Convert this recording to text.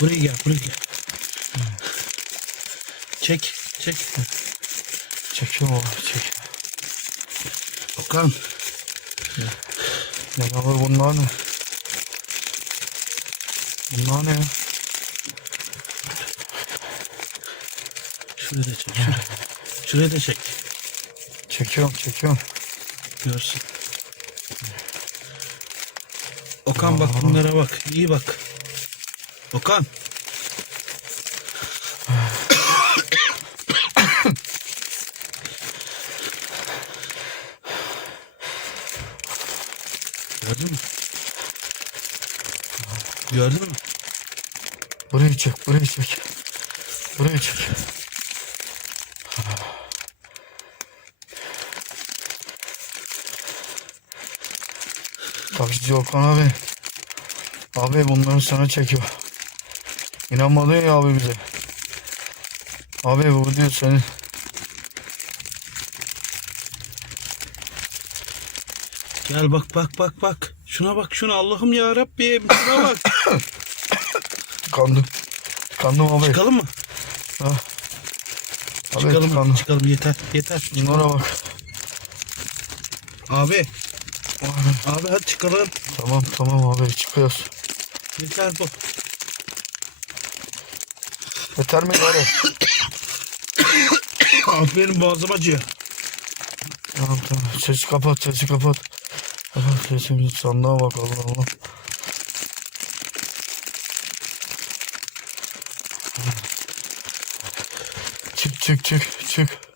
buraya gel, buraya gel. Çek, çek. Çekiyorum abi çek. Okan. Ne abi bunlar ne? Bunlar ne ya? Şurayı da çek, şurayı. Şurayı da çek. Çekiyorum çekiyorum. Görsün. Okan bak bunlara bak. İyi bak. Okan. Gördün mü? Gördün mü? Burayı çek burayı çek. Burayı çek. Taksici Okan abi. Abi bunları sana çekiyor. İnanmadın ya abi bize. Abi bu diyor senin. Gel bak bak bak bak. Şuna bak şuna Allah'ım ya Rabbim. Şuna bak. Kandım. Kandım abi. Çıkalım mı? Ha. Abi Çıkalım mı? kandım. Çıkalım yeter. Yeter. Bunlara bak. Abi. Abi hadi çıkalım. Tamam tamam abi çıkıyoruz. Yeter bu. Yeter mi gari? Abi benim boğazım acıyor. Tamam tamam. Sesi kapat sesi kapat. Kapat sesini sandığa bak Allah Allah. Çık çık çık çık.